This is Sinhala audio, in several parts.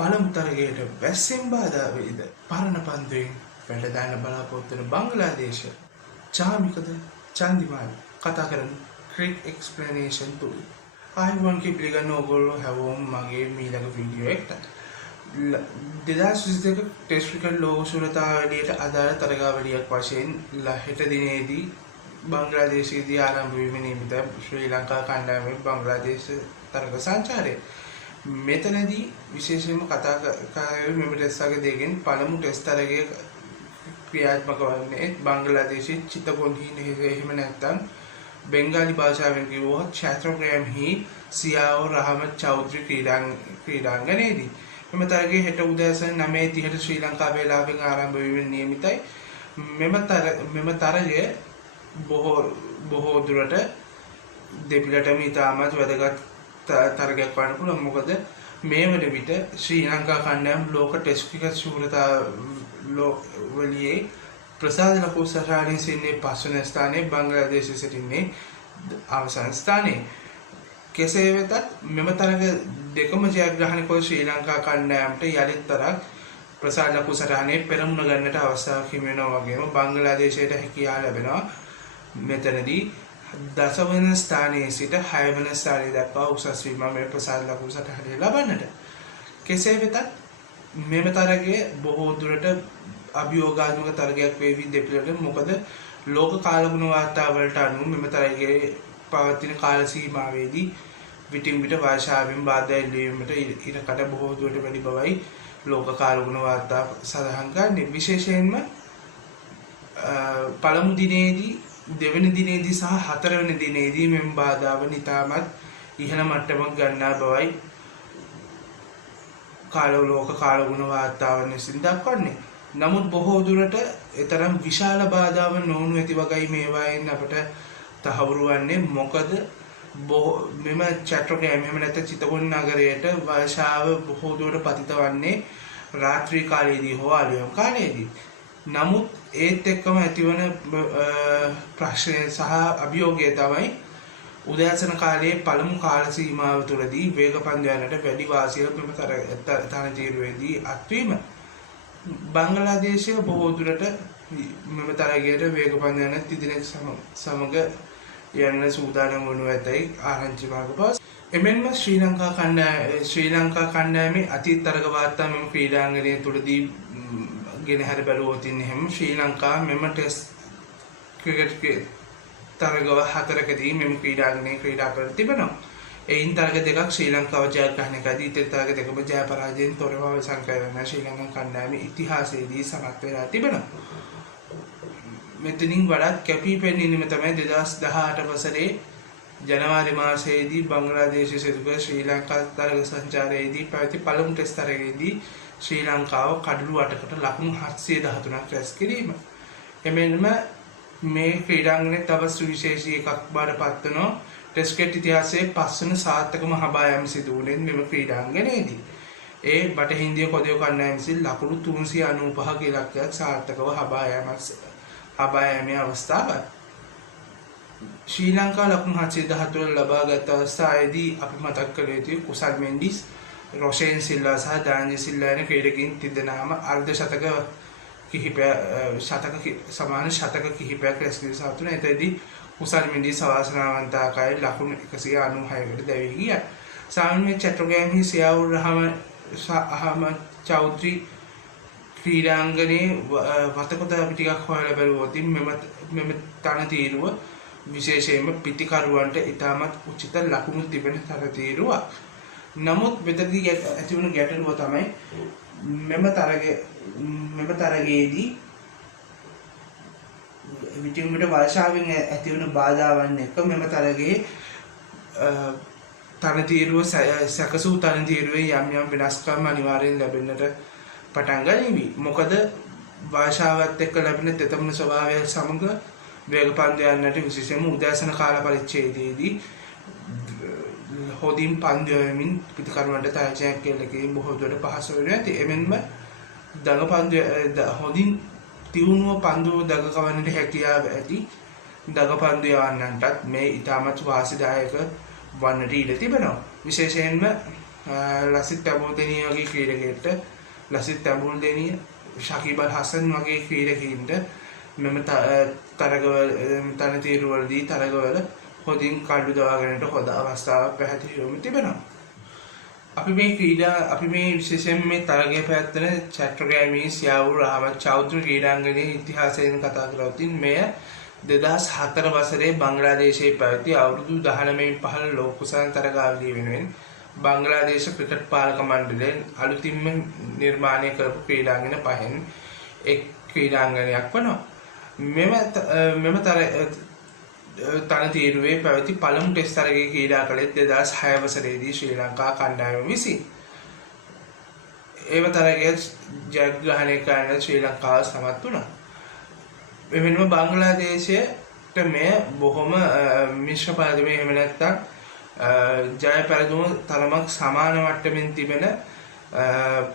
පළමු තරගයට වැස්සෙන් බාධා වෙයිද? පරණ පන්දුවෙන් වැඩ දාන්න බලාපොරොත්තු වෙන බංග්ලාදේශ චාමිකද චන්දිමාල් කතා කරන ක්‍රික් එක්ස්ප්ලනේෂන් තුල. ආයුබෝවන් පිළිගන්න ඕගොල්ලෝ හැමෝම මගේ ඊළඟ වීඩියෝ එකට. 2022 ටෙස්ට් ක්‍රිකට් ලෝක ශූරතාවලියට අදාළ තරගාවලියක් වශයෙන් හෙට දිනේදී බංග්ලාදේශයේදී ආරම්භ වීම නිමිත ශ්‍රී ලංකා කණ්ඩායමේ බංග්ලාදේශ තරග සංචාරය. මෙතනදී විශේෂයෙන්ම කතා කරන්නේ මෙම ටෙස්ට් එක දෙකෙන් පළමු ටෙස්ට් තරගයේ ක්‍රියාත්මක වන්නේ බංග්ලාදේශයේ චිත්තගොන්හි එහෙම නැත්නම් බෙන්ගාලි භාෂාවෙන් කියවුවොත් චැත්‍රග්‍රෑම්හි සියාවෝ රහමත් චෞධරි ක්‍රීඩාංගණයේදී. මෙම තරගයේ හෙට උදෑසන 9:30ට ශ්‍රී ලංකා වේලාවෙන් ආරම්භ වීම නියමිතයි. මෙම තරගය බොහෝ දුරට දෙපිළටම ඉතාමත් වැදගත් තරගයක් වන්න පුළුවන්. මොකද මේ වන විට ශ්‍රී ලංකා කණ්ඩායම ලෝක ටෙස්ට් ක්‍රිකට් ශූරතාවලියේ ප්‍රසාද ලකුණු සටහනේ සිටින්නේ 5 වෙනි ස්ථානයේ, බංග්ලාදේශය සිටින්නේ අවසන් ස්ථානයේ. කෙසේ වෙතත් මෙම තරග දෙකම ජයග්‍රහණය කළ ශ්‍රී ලංකා කණ්ඩායමට යලිත් තරක් ප්‍රසාද ලකුණු සටහනේ පෙරමුණ ගන්නට අවස්ථාවක් හිමි වෙනවා වගේම බංග්ලාදේශයට හැකියාව ලැබෙනවා මෙතනදී 10 වෙනි ස්ථානයේ සිට 6 වෙනි ස්ථානය දක්වා උසස් වීම මේ ප්‍රසාද ලකුණු සටහනේ ලබන්නට. කෙසේ වෙතත් මෙම තරගය බොහෝ දුරට අභියෝගාත්මක තරගයක් වේවි දෙපළට. මොකද ලෝක කාලගුණ වාර්තාවලට අනුව මෙම තරගයේ පවතින කාල සීමාවේදී විටින් විට වර්ෂාවෙන් බාධා එල්ලීමට ඉඩකඩ බොහෝ දුරට වැඩි බවයි ලෝක කාලගුණ වාර්තා සඳහන් කරන්නේ. විශේෂයෙන්ම පළමු දිනේදී, දෙවන දිනේදී සහ හතරවෙනි දිනේදී මෙම බාධාවන් ඉතාමත් ඉහළ මට්ටමක් ගන්නා බවයි ලෝක කාලගුණ වාර්තාවන් විසින් දක්වන්නේ. නමුත් බොහෝ දුරට එතරම් විශාල බාධාවන් නොවුණු ඇති වගයි මේවායින් අපට තහවුරු වන්නේ. මොකද මෙම චැට්‍රග්‍රෑම් එහෙම නැත්නම් චිත්තගොන් නගරයට වර්ෂාව බොහෝ දුරට පතිත වන්නේ රාත්‍රී කාලයේදී හෝ අලුයම් කාලයේදී. නමුත් ඒත් එක්කම ඇතිවන ප්‍රශ්නය සහ අභියෝගය තමයි උදෑසන කාලයේ පළමු කාල සීමාව තුළදී වේග පන්දු යන්නට වැඩි වාසියක් මෙම තරගයේදී අත්වීම. බංග්ලාදේශය බොහෝ දුරට මෙම තරගයට වේග පන්දු යන තිදෙනෙක් සමග යන්න සූදානම් වනු ඇතැයි ආරංචි මාර්ග පවසයි. එමෙන්ම ශ්‍රී ලංකා කණ්ඩායමේ අතීත තරග වාර්තා මෙම ක්‍රීඩාංගණය තුළදී ගෙනහැර බැලුවොත් එහෙම ශ්‍රී ලංකා මෙම ටෙස්ට් ක්‍රිකට් තරග 4කදී මෙම ක්‍රීඩාංගණයේ ක්‍රීඩා කර තිබෙනවා. එයින් තරග දෙකක් ශ්‍රී ලංකාව ජයග්‍රහණය කළදී ඉතින් තරග දෙකම ජය පරාජයෙන් තොරව අවසන් කරන ශ්‍රී ලංකා කණ්ඩායමේ ඉතිහාසයේදී සමත් වෙලා තිබෙනවා. මෙතනින් වඩාත් කැපී පෙනෙන්නේම තමයි 2018 වසරේ ජනවාරි මාසයේදී බංග්ලාදේශයේ සිදු කළ ශ්‍රී ලංකා තරග සංචාරයේදී පැවති පළමු ටෙස්ට් තරගයේදී ශ්‍රී ලංකාව කඩලු 8කට ලකුණු 713ක් රැස් කිරීම. එමෙන්ම මේ ක්‍රීඩාංගණයේ තව සුවිශේෂී එකක් බවට පත් වෙනවා. ටෙස්ට් ක්‍රිකට් ඉතිහාසයේ 5 වෙනි සාර්ථකම හබා යාම සිදු වුණේ මෙම ක්‍රීඩාංගණයේදී. ඒ බටහින්දිය කොදිය කණ්ඩායම විසින් ලකුණු 395ක ඉලක්කයක් සාර්ථකව හබා යාමේ අවස්ථාවයි. ශ්‍රී ලංකාව ලකුණු 714 ලබාගත් අවස්ථාවේදී අපි මතක් කළ යුතුයි කුසල් මෙන්ඩිස්, රොෂෙන් සිල්වා සහ දාන්ජ සිල්වා යන ක්‍රීඩකයින් තිදෙනාම අර්ධ ශතක ශතක කිහිපයක් රැස් කර සතුන. එතෙදී කුසල් මෙන්ඩිස් අවාසනාවන්ත ආකාරයෙන් ලකුණු 196කට දැවී ගියා. සාමාන්‍ය චැට්‍රග්‍රෑම්හි සියාවුර් රහමත් චෞධරි ක්‍රීඩාංගණයේ වතකොත අපි ටිකක් හොයලා බැලුවොත් මෙම තනතිරුව විශේෂයෙන්ම පිටිකරුවන්ට ඉතාමත් උචිත ලකුණු තිබෙන තරතිරුවක්. නමුත් මෙතනදී ඇති වුණු ගැටලුව තමයි මෙම තරගයේදී විටින් විට වර්ෂාවෙන් ඇති වුණු බාධාවන් එක්ක මෙම තරගයේ තනතිරුව සැකසූ තනතිරුවේ යම් වෙනස්කම් අනිවාර්යෙන් ලැබෙන්නට පටන් ගනිමි. මොකද වර්ෂාවත් එක්ක ලැබෙන තෙතමන ස්වභාවය සමග වේග පන්දු යන්නට විශේෂයෙන්ම උදෑසන කාල පරිච්ඡේදයේදී හොදින් පන්දු යමින් පිටිකරුවන්ට තරජයක් කෙල්ලකින් බොහෝ දුරට පහසු වෙනවා ඇති. එමෙන්ම හොදින් තියුණුව පන්දු දග කවන්නට හැකියාව ඇති දග පන්දු යවන්නන්ටත් මේ ඉතාමත් වාසිදායක වන්නට ඉඩ තිබෙනවා. විශේෂයෙන්ම ලසිත් තැබුල්දෙනිය වගේ ක්‍රීඩකයෙක්ට ලසිත් තැබුල්දෙනිය ශකීබල් හසන් වගේ ක්‍රීඩකයින්ට මෙම තනතිරුවලදී තරගවල හොඳින් කඩු දවාගන්නට හොඳ අවස්ථාවක් පැහැදිලිවම තිබෙනවා. අපි මේ විශේෂයෙන් මේ තරගය පැවැත්වෙන චට්ටෝග්‍රෑමී සියාවුරු රහමත් චෞධරි ක්‍රීඩාංගණයේ ඉතිහාසයෙන් කතා කරද්දී මෙය 2004 වසරේ බංග්ලාදේශයේ පැවති අවුරුදු 19න් පහළ ලෝක කුසල තරගාවලිය වෙනුවෙන් බංග්ලාදේශ ක්‍රිකට් පාලක මණ්ඩලයෙන් අලුතින්ම නිර්මාණය කරපු ක්‍රීඩාංගන පහෙන් එක් ක්‍රීඩාංගනයක් වනවා. මෙම තනතිරුවේ පැවති පළමු ටෙස්ට් තරගයේ ක්‍රීඩා කළේ 2006 වසරේදී ශ්‍රී ලංකා කණ්ඩායම විසින්. ඒව තරගය ජයග්‍රහණය කරන්න ශ්‍රී ලංකාව සමත් වුණා. එවෙනම බංග්ලාදේශයට මෙය බොහොම මිශ්‍ර පරදමේ එහෙම නැත්නම් ජය පෙරදුම තරමක් සමාන මට්ටමින් තිබෙන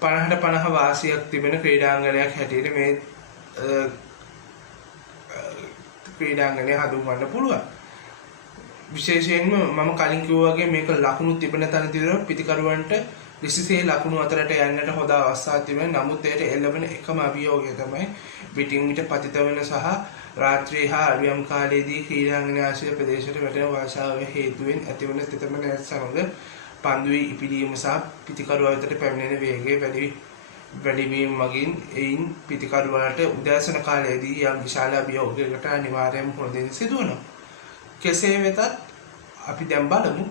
50-50 වාසියක් තිබෙන ක්‍රීඩාංගනයක් හැටියට මේ ක්‍රීඩාංගනය හඳුන්වන්න පුළුවන්. විශේෂයෙන්ම මම කලින් කිව්වා වගේ මේක ලකුණු තිබෙන තනතිරුව පිටිකරුවන්ට විශේෂයේ ලකුණු අතරට යන්නට හොඳ අවස්ථාවක් තිබෙන. නමුත් ඒට එළවෙන එකම අභියෝගය තමයි පිටින් පිට පතිත වෙන සහ රාත්‍රී හා අවියම් කාලයේදී ක්‍රීඩාංගනය ආශ්‍රිත ප්‍රදේශයට වැටෙන වර්ෂාව හේතුවෙන් ඇතිවන තෙතමනයත් සමග පන්දුවේ ඉපිදීම සහ පිටිකරුවා වෙතට පැමිණෙන වේගය වැඩිවීම මගින් එයින් පිටිකරුවාට උදෑසන කාලයේදී යම් විශාල අභියෝගයකට අනිවාර්යයෙන්ම මුහුණ සිදුවනවා. කෙසේ වෙතත් අපි දැන් බලමු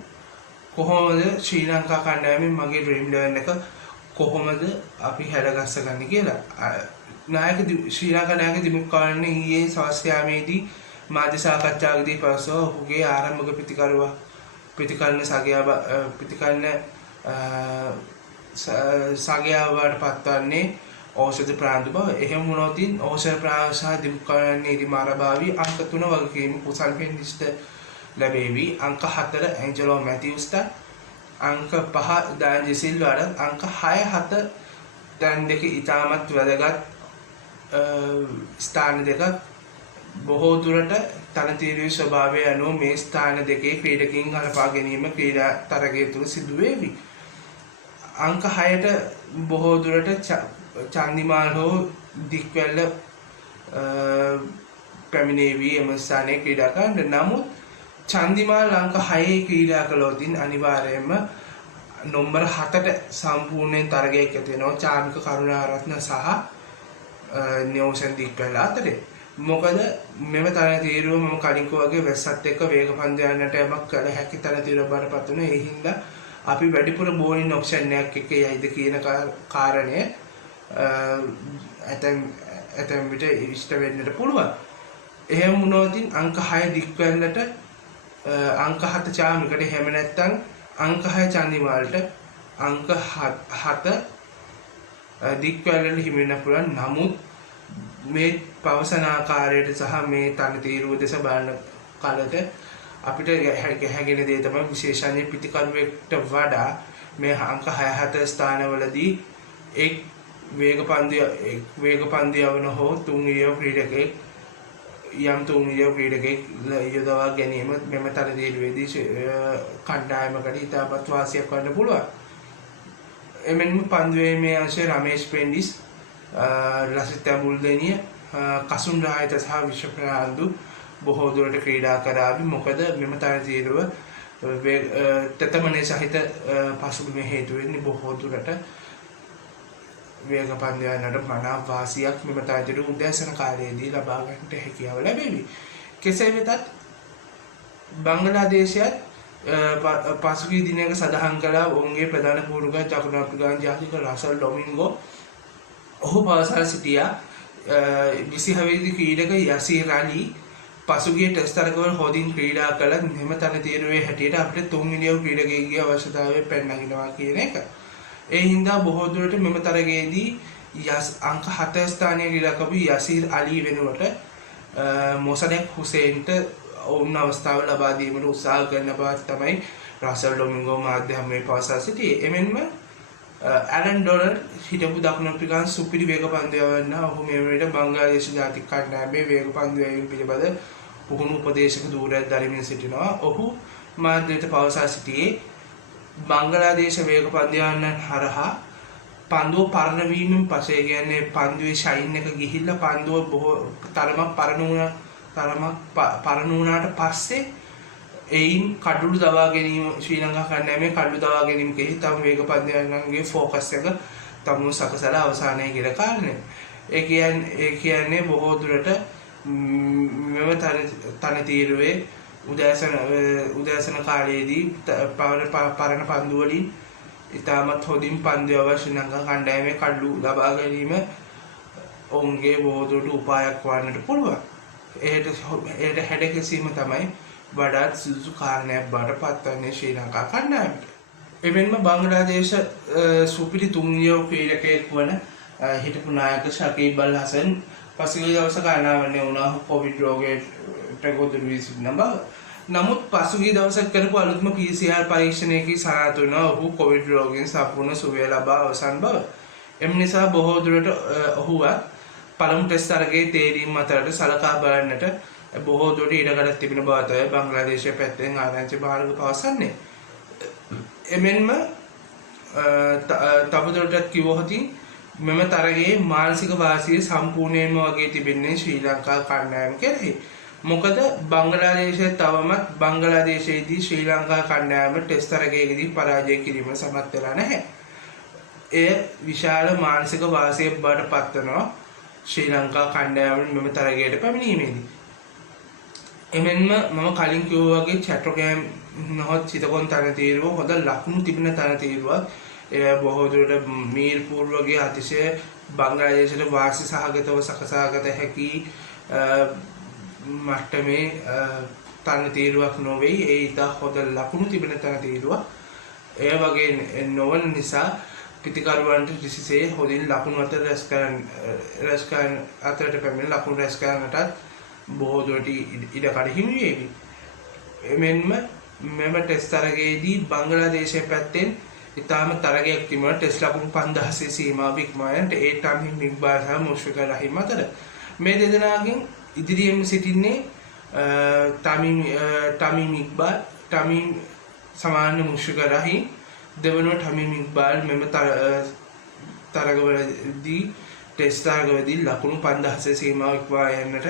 කොහොමද ශ්‍රී ලංකා කණ්ඩායමෙන් මගේ ඩ්‍රීම් 11 එක කොහොමද අපි හැඩගස්සගන්නේ කියලා. ශ්‍රී ලංකා නායක දිමුත් කාලේ ඊයේ සවස් යාමේදී මාධ්‍ය සාකච්ඡාවකදී පසුව ඔහුගේ ආරම්භක ප්‍රතිකරණ සගයාවට පත්වන්නේ ඖෂධ ප්‍රාන්දු බව. එහෙම වුණොත් ඖෂධ ප්‍රාන්දු සහ දිමුත්කාරණයේ දිමාරභාවී අංක 3 වගකීම් කුසල් පෙන්නිස්ට ලැබෙවි. අංක 4 ඇන්ජලෝ මැතිව්ස්ට, අංක 5 දාන් ජෙසිල්වාට, අංක 6-7 තැන් දෙක ඉතාමත් වැදගත් ස්ථාන දෙක බොහෝ දුරට තනතිරුවේ ස්වභාවය අනුව මේ ස්ථාන දෙකේ ක්‍රීඩකයන් හරපා ගැනීම ක්‍රීඩා තරගය තුළ සිදු වේවි. අංක 6ට බොහෝ දුරට චන්දිමාල් හෝ දික්වැල්ල පැමිණේවි එම ස්ථානයේ ක්‍රීඩා කරන්න. නමුත් චන්දිමාල් අංක 6 ක්‍රීඩා කළොත් අනිවාර්යයෙන්ම නම්බර 7ට සම්පූර්ණයෙන් තරගයක් ඇති වෙනවා චාමික කරුණාරත්න සහ නියෝෂන් දික්වැල්ල අතරේ. මොකද මෙම තනතිරුව මම කලින් වගේ වැස්සත් එක්ක වේග පන්දු යන්නට යමක් කළ හැකි තනතිරුව බරපත් වුණා. ඒ හින්දා අපි වැඩිපුර බෝලින් ඔප්ෂන් එකක් එක්ක යයිද කියන කාරණය ඇතැම් විට ඉෂ්ට වෙන්නට පුළුවන්. එහෙම වුණොත් අංක 6 දික්වැල්ලට අංක 7 චාමිකට එහෙම නැත්නම් අංක 6 චන්දිමාල්ට අංක 7 දික්වැල්ලට හිමි වෙන්න පුළුවන්. නමුත් මේ පවසන ආකාරයට සහ මේ තනතිරුව දෙස බලන කලට අපිට හැගෙන දේ තමයි විශේෂයෙන් පිටිකරුවෙක්ට වඩා මේ අංක 6-7 ස්ථානවලදී එක් වේග පන්දු යවන හෝ තුන් ඉරියව් ක්‍රීඩකයෙක් යොදවා ගැනීම මෙම තනතිරුවේදී කණ්ඩායමකට ඉතාමත් වාසියක් වන්න පුළුවන්. එමෙන්ම පන්දුවේ මේ අංශයේ රමේෂ් පෙන්ඩිස්, ලසිත් තැඹුල්දෙනිය, කසුන් රාහිත සහ විශ්ව ප්‍රනාන්දු බොහෝ දුරට ක්‍රීඩා කරાવી. මොකද මෙම තනතිරුව තෙතමනේ සහිත පසුබිම හේතු වෙන්නේ බොහෝ දුරට වේග පන්දු යනට මනා වාසියක් මෙම තනතිරුව උදෑසන කාලයේදී ලබා ගන්නට හැකියාව ලැබෙවි. කෙසේ වෙතත් බංග්ලාදේශයත් පසුගිය දිනයක සඳහන් කළා ඔවුන්ගේ ප්‍රධාන පූර්වක දකුණු අප්‍රිකානු ජාතික රසල් ඩොමින්ගෝ ඔහු පවසා සිටියා 26 වෙනි ක්‍රීඩක යසීර් අලි පසුගිය ටෙස්ට් තරගවල හොඳින් ක්‍රීඩා කළත් මෙම තනතිරුවේ හැටියට අපිට 3 මිලියන ක්‍රීඩකයෙකුගේ අවශ්‍යතාවය පැනනගිනවා කියන එක. ඒ හින්දා බොහෝ දුරට මෙම තරගයේදී අංක 7 ස්ථානයේ ක්‍රීඩා කරපු යසීර් අලි වෙනුවට මොසදෙක් හුසේන්ට ඔවුන් අවස්ථාව ලබා දීමට උත්සාහ කරන බව තමයි රසල් ඩොමින්ගෝ මාධ්‍යමයේ පවසා සිටියේ. එමෙන්ම ඇලන් ඩොනල්ඩ් හිටපු දකුණු අප්‍රිකානු සුපිරි වේග පන්දු යවන්න ඔහු මේ වෙලට බංග්ලාදේශ ජාතික කණ්ඩායමේ වේග පන්දු යැවීම පිළිබඳ පුහුණු උපදේශක ධූරයක් දරමින් සිටිනවා. ඔහු මාධ්‍යයට පවසා සිටියේ බංගලාදේශ වේග පන්දුයන්නන් හරහා පන්දුව පරණ වීමෙන් පස්සේ කියන්නේ පන්දුවේ ෂයින් එක ගිහිල්ලා පන්දුව බොහෝ තරමක් පරණ වුණාට පස්සේ එයින් කඩළු දවා ගැනීම ශ්‍රී ලංකා කණ්ඩායමේ කඩළු දවා ගැනීම කෙරෙහි තම වේග පන්දුයන්ගේ ෆෝකස් එක තමුන් සකසලා අවසානයේ කියලා කාරණේ. ඒ කියන්නේ බොහෝ දුරට මෙම තනතිරුවේ උදෑසන කාලයේදී පරණ පන්දු වලින් ඉතාමත් හොඳින් පන්දු යවා ශ්‍රී ලංකා කණ්ඩායමේ කඩළු ලබා ගැනීම ඔවුන්ගේ බොහෝ දුරට උපායක් වන්නට පුළුවන්. එයට හැඩ ගැසීම තමයි වඩාත් සුදුසු කාරණයක් බවට පත්වන්නේ ශ්‍රී ලංකා කණ්ඩායමට. එමෙන්ම බංගලාදේශ සුපිරි තුන්විය ක්‍රීඩකයෙක් වන හිටපු නායක ශකීබ් අල් හසන් පසුගිය දවසක අනාවරණය වුණා කොවිඩ් රෝගයට ගොදුරු වී සිටින බව. නමුත් පසුගිය දවසක කරපු අලුත්ම PCR පරීක්ෂණයකින් සනාථ වුණා ඔහු කොවිඩ් රෝගයෙන් සම්පූර්ණ සුවය ලබා අවසන් බව. එම නිසා බොහෝ දුරට ඔහුවත් පළමු ටෙස්ට් තරගයේ තේරීම් අතරට සලකා බලන්නට බොහෝ දුරට ඉඩකඩක් තිබෙන බව තමයි බංගලාදේශය පැත්තෙන් ආරංචි මාර්ග පවසන්නේ. එමෙන්ම තවදුරටත් කිව්වොත් මෙම තරගයේ මානසික වාසිය සම්පූර්ණයෙන්ම වගේ තිබෙන්නේ ශ්‍රී ලංකා කණ්ඩායම කෙරෙහි. මොකද බංගලාදේශය තවමත් බංගලාදේශයේදී ශ්‍රී ලංකා කණ්ඩායම ටෙස්ට් තරගයකදී පරාජය කිරීමට සමත් වෙලා නැහැ. එය විශාල මානසික වාසියක් බවට පත්වනවා ශ්‍රී ලංකා කණ්ඩායම මෙම තරගයට පැමිණීමේදී. එමෙන්ම මම කලින් කිව්වා වගේ චැට්‍රෝගෑම් නොහොත් සිතකොන් තනතිරුව හොඳ ලකුණු තිබෙන තනතිරුවක්. එය බොහෝ දුරට මීර්පූර් වගේ අතිශය බංගලාදේශයට වාසි සහගතව සකසාගත හැකි මට්ටමේ තනතිරුවක් නොවේ. ඒ ඉතා හොඳ ලකුණු තිබෙන තනතිරුවක්. එය වගේ නොවන නිසා පිතිකරුවන්ට කිසිසේ හොඳින් ලකුණු අතර රැස් කරන අතරට පැමිණ ලකුණු රැස් කරන්නටත් බොහෝ දුරට ඉඩකඩ හිමි වේවි. එමෙන්ම මෙම ටෙස්ට් තරගයේදී බංගලාදේශය පැත්තෙන් ඉතාම තරගයක් තිබුණා. ටෙස්ට් ලකුණු 5000 සීමාව ඉක්මවන්නට ඒ තමිම් ඉක්බාල් සහ මුෂ්ෆික් රහීම් අතර. මේ දෙදෙනාගෙන් ඉදිරියෙන් සිටින්නේ තමිම් ඉක්බාල්, තමිම් සමාන මුෂ්ෆික් රහීම්. දෙවනුව තමිම් ඉක්බාල් මෙම තරගවලදී ටෙස්ට් තරගවලදී ලකුණු 5000 සීමාව ඉක්මවා යන්නට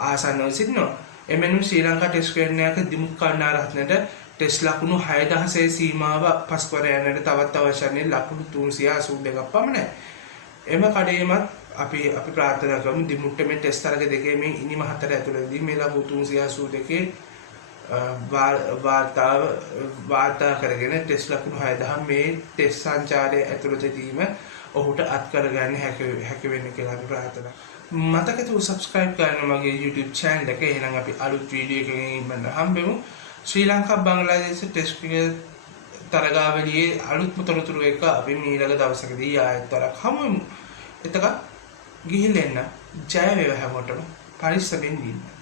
ආසන්නව සිටිනවා. එමෙන්ම ශ්‍රී ලංකා ටෙස්ට් ක්‍රීඩනයක දිමුත් කණ්ඩායමට ටෙස්ට් ලකුණු 6000 සීමාව පස් කර යන්නට තවත් අවශ්‍ය වන්නේ ලකුණු 382ක් පමණයි. එම කඩේමත් අපි ප්‍රාර්ථනා කරමු දිමුට්ට මේ ටෙස්ට් තරග දෙකේ මේ ඉනිම හතර ඇතුළතදී මේ ලකුණු 382 වාර්තා කරගෙන ටෙස්ට් ලකුණු 6000 මේ ටෙස්ට් සංචාරයේ ඇතුළතදීම ඔහුට අත් කරගන්න හැකි වෙන්න කියලා අපි ප්‍රාර්ථනා. මතක තව subscribe කරන්න මගේ YouTube channel එක. එහෙනම් අපි අලුත් වීඩියෝ එකකින් හම්බෙමු. ශ්‍රී ලංකා බංගලාදේශ ටෙස්ට් ක්‍රිකට් තරගාවලියේ අලුත්ම තොරතුරු එක අපි ඊළඟ දවසකදී ආයෙත් වරක් හමු වෙමු. එතක ගිහින් එන්න. ජය වේවා හැමෝටම. පරිස්සමෙන් ඉන්න.